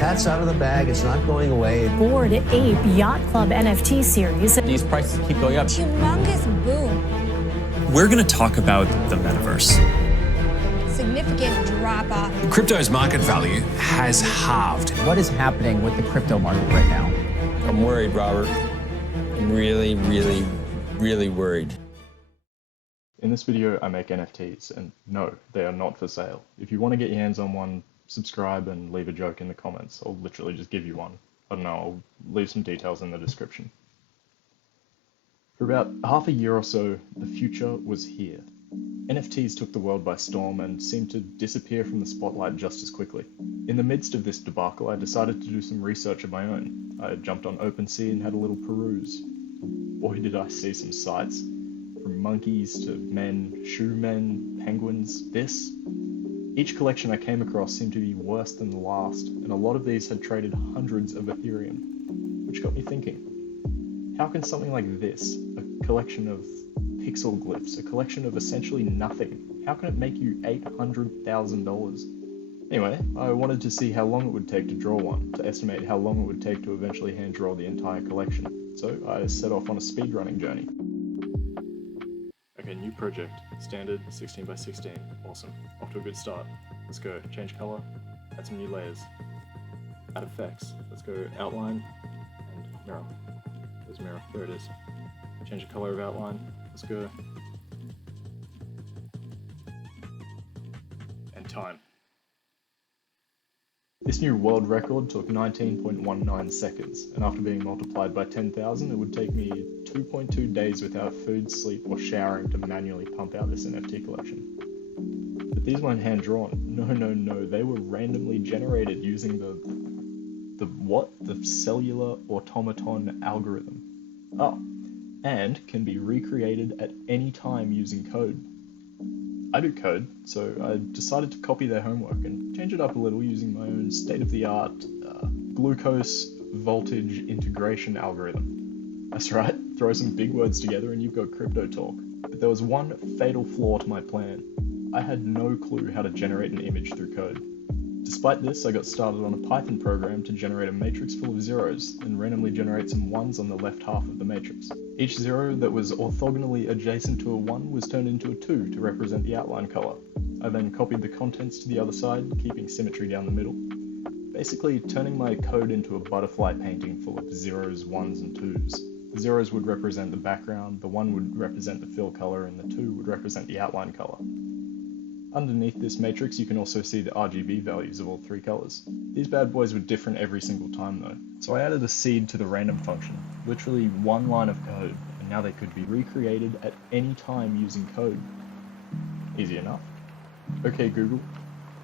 cat's out of the bag. It's not going away. Bored Ape Yacht Club NFT series. These prices keep going up. Humongous boom. We're going to talk about the metaverse. Significant drop off. Crypto's market value has halved. What is happening with the crypto market right now? I'm worried, Robert. I'm really worried. In this video, I make NFTs, and no, they are not for sale. If you want to get your hands on one, subscribe and leave a joke in the comments. I'll literally just give you one. I don't know, I'll leave some details in the description. For about half a year or so, the future was here. NFTs took the world by storm and seemed to disappear from the spotlight just as quickly. In the midst of this debacle, I decided to do some research of my own. I jumped on OpenSea and had a little peruse. Boy, did I see some sights. From monkeys to men, shoe men, penguins, this. Each collection I came across seemed to be worse than the last, and a lot of these had traded hundreds of Ethereum, which got me thinking. How can something like this, a collection of pixel glyphs, a collection of essentially nothing, how can it make you $800,000? Anyway, I wanted to see how long it would take to draw one, to estimate how long it would take to eventually hand draw the entire collection. So I set off on a speedrunning journey. Okay, new project, standard 16 by 16, awesome, off to a good start. Let's go, change color, add some new layers, add effects, let's go outline and mirror. There's mirror, there it is. Change the color of outline, let's go. And time. This new world record took 19.19 seconds, and after being multiplied by 10,000, it would take me 2.2 days without food, sleep, or showering to manually pump out this NFT collection. But these weren't hand-drawn. No, they were randomly generated using the cellular automaton algorithm. Oh, and can be recreated at any time using code. I do code, so I decided to copy their homework and change it up a little using my own state-of-the-art glucose voltage integration algorithm. That's right, throw some big words together and you've got crypto talk. But there was one fatal flaw to my plan. I had no clue how to generate an image through code. Despite this, I got started on a Python program to generate a matrix full of zeros and randomly generate some ones on the left half of the matrix. Each zero that was orthogonally adjacent to a 1 was turned into a 2 to represent the outline color. I then copied the contents to the other side, keeping symmetry down the middle. Basically, turning my code into a butterfly painting full of zeros, ones, and twos. The zeros would represent the background, the 1 would represent the fill color, and the 2 would represent the outline color. Underneath this matrix, you can also see the RGB values of all three colors. These bad boys were different every single time though. So I added a seed to the random function, literally one line of code, and now they could be recreated at any time using code. Easy enough. Okay Google,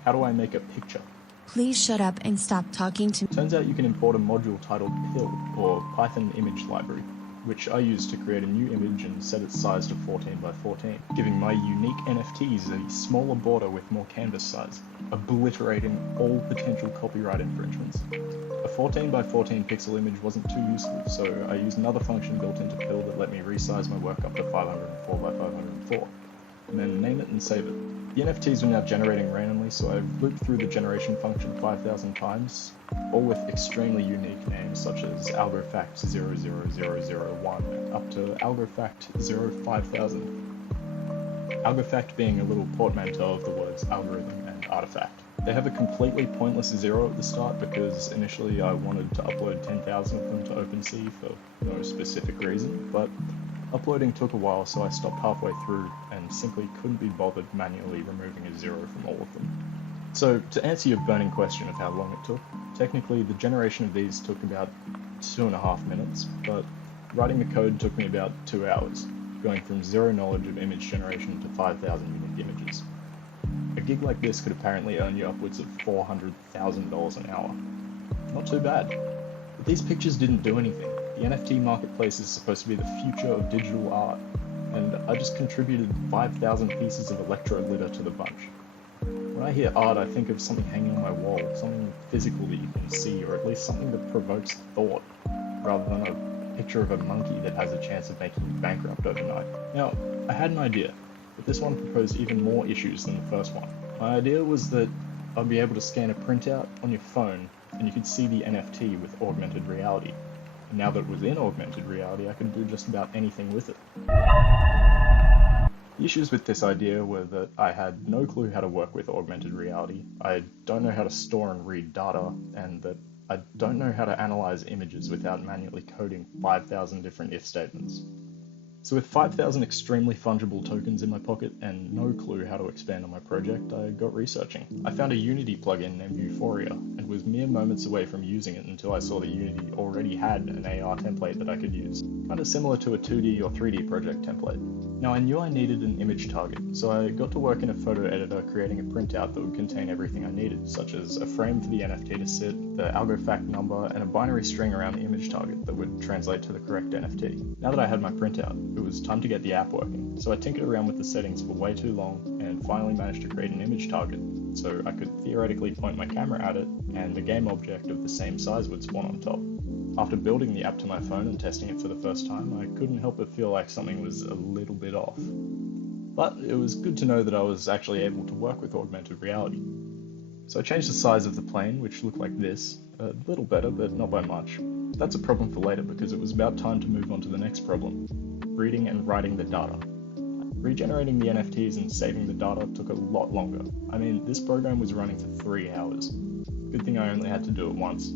how do I make a picture? Please shut up and stop talking to me. Turns out you can import a module titled PIL, or Python Image Library, which I used to create a new image and set its size to 14 by 14, giving my unique NFTs a smaller border with more canvas size, obliterating all potential copyright infringements. A 14 by 14 pixel image wasn't too useful, so I used another function built into PIL that let me resize my work up to 504 by 504, and then name it and save it. The NFTs are now generating randomly, so I've looped through the generation function 5,000 times, all with extremely unique names such as AlgoFact 00001 up to AlgoFact 05000. AlgoFact being a little portmanteau of the words algorithm and artifact. They have a completely pointless zero at the start because initially I wanted to upload 10,000 of them to OpenSea for no specific reason, but uploading took a while, so I stopped halfway through and simply couldn't be bothered manually removing a zero from all of them. So, to answer your burning question of how long it took, technically the generation of these took about 2.5 minutes, but writing the code took me about 2 hours, going from zero knowledge of image generation to 5,000 unique images. A gig like this could apparently earn you upwards of $400,000 an hour. Not too bad. But these pictures didn't do anything. The NFT marketplace is supposed to be the future of digital art, and I just contributed 5,000 pieces of electro litter to the bunch. When I hear art, I think of something hanging on my wall, something physical that you can see, or at least something that provokes thought, rather than a picture of a monkey that has a chance of making you bankrupt overnight. Now, I had an idea, but this one proposed even more issues than the first one. My idea was that I'd be able to scan a printout on your phone and you could see the NFT with augmented reality. And now that it was in augmented reality, I could do just about anything with it. The issues with this idea were that I had no clue how to work with augmented reality, I don't know how to store and read data, and that I don't know how to analyze images without manually coding 5,000 different if statements. So with 5,000 extremely fungible tokens in my pocket and no clue how to expand on my project, I got researching. I found a Unity plugin named Euphoria, and was mere moments away from using it until I saw that Unity already had an AR template that I could use, kind of similar to a 2D or 3D project template. Now I knew I needed an image target, so I got to work in a photo editor creating a printout that would contain everything I needed, such as a frame for the NFT to sit, the AlgoFact number, and a binary string around the image target that would translate to the correct NFT. Now that I had my printout, it was time to get the app working, so I tinkered around with the settings for way too long and finally managed to create an image target, so I could theoretically point my camera at it and the game object of the same size would spawn on top. After building the app to my phone and testing it for the first time, I couldn't help but feel like something was a little bit off. But it was good to know that I was actually able to work with augmented reality. So I changed the size of the plane, which looked like this, a little better, but not by much. That's a problem for later because it was about time to move on to the next problem, reading and writing the data. Regenerating the NFTs and saving the data took a lot longer. I mean, this program was running for 3 hours. Good thing I only had to do it once.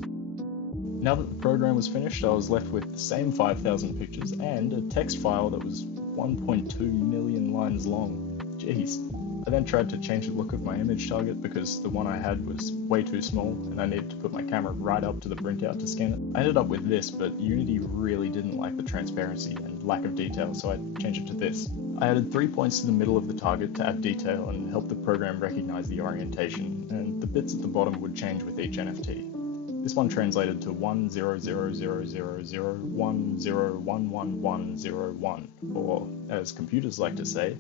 Now that the program was finished, I was left with the same 5,000 pictures and a text file that was 1.2 million lines long. Jeez. I then tried to change the look of my image target because the one I had was way too small and I needed to put my camera right up to the printout to scan it. I ended up with this, but Unity really didn't like the transparency and lack of detail, so I changed it to this. I added 3 points to the middle of the target to add detail and help the program recognize the orientation, and the bits at the bottom would change with each NFT. This one translated to 1000001011101, or as computers like to say,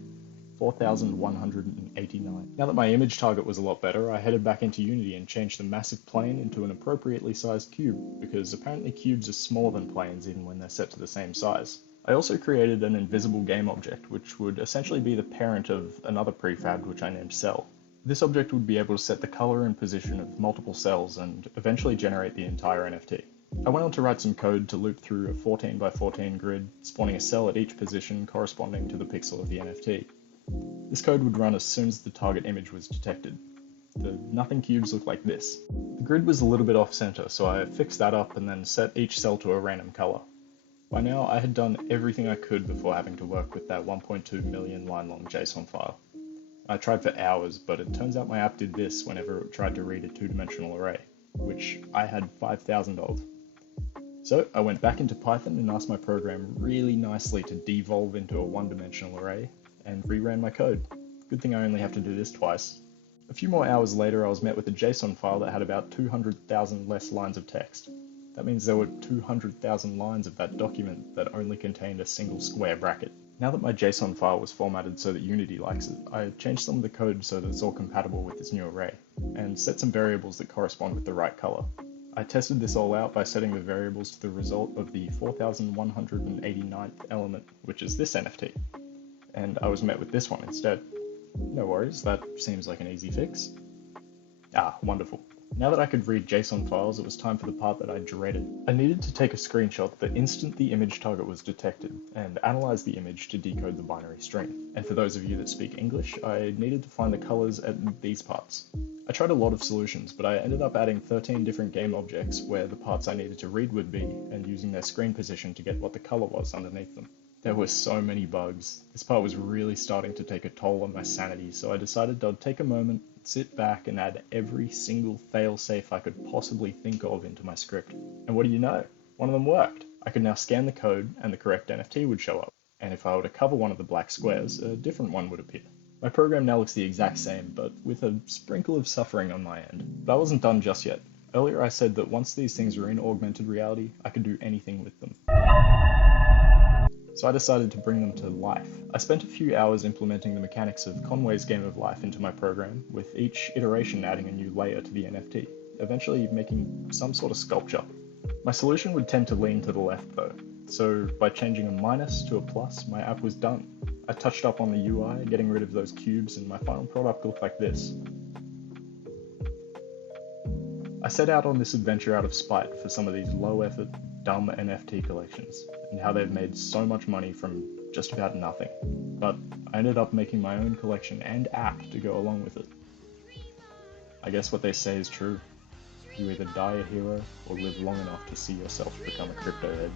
4,189. Now that my image target was a lot better, I headed back into Unity and changed the massive plane into an appropriately sized cube, because apparently cubes are smaller than planes even when they're set to the same size. I also created an invisible game object, which would essentially be the parent of another prefab which I named Cell. This object would be able to set the color and position of multiple cells and eventually generate the entire NFT. I went on to write some code to loop through a 14 by 14 grid, spawning a cell at each position corresponding to the pixel of the NFT. This code would run as soon as the target image was detected. The nothing cubes look like this. The grid was a little bit off center, so I fixed that up and then set each cell to a random color. By now, I had done everything I could before having to work with that 1.2 million line long JSON file. I tried for hours, but it turns out my app did this whenever it tried to read a two-dimensional array, which I had 5,000 of. So I went back into Python and asked my program really nicely to devolve into a one-dimensional array, and reran my code. Good thing I only have to do this twice. A few more hours later, I was met with a JSON file that had about 200,000 less lines of text. That means there were 200,000 lines of that document that only contained a single square bracket. Now that my JSON file was formatted so that Unity likes it, I changed some of the code so that it's all compatible with this new array, and set some variables that correspond with the right color. I tested this all out by setting the variables to the result of the 4,189th element, which is this NFT. And I was met with this one instead. No worries, that seems like an easy fix. Ah, wonderful. Now that I could read JSON files, it was time for the part that I dreaded. I needed to take a screenshot the instant the image target was detected, and analyze the image to decode the binary string. And for those of you that speak English, I needed to find the colors at these parts. I tried a lot of solutions, but I ended up adding 13 different game objects where the parts I needed to read would be, and using their screen position to get what the color was underneath them. There were so many bugs. This part was really starting to take a toll on my sanity, so I decided I'd take a moment, sit back, and add every single fail-safe I could possibly think of into my script. And what do you know? One of them worked. I could now scan the code, and the correct NFT would show up. And if I were to cover one of the black squares, a different one would appear. My program now looks the exact same, but with a sprinkle of suffering on my end. But I wasn't done just yet. Earlier I said that once these things were in augmented reality, I could do anything with them. So I decided to bring them to life. I spent a few hours implementing the mechanics of Conway's Game of Life into my program, with each iteration adding a new layer to the NFT, eventually making some sort of sculpture. My solution would tend to lean to the left though, so by changing a minus to a plus, my app was done. I touched up on the UI, getting rid of those cubes, and my final product looked like this. I set out on this adventure out of spite for some of these low-effort, dumb NFT collections, and how they've made so much money from just about nothing. But I ended up making my own collection and app to go along with it. I guess what they say is true. You either die a hero or live long enough to see yourself become a crypto head.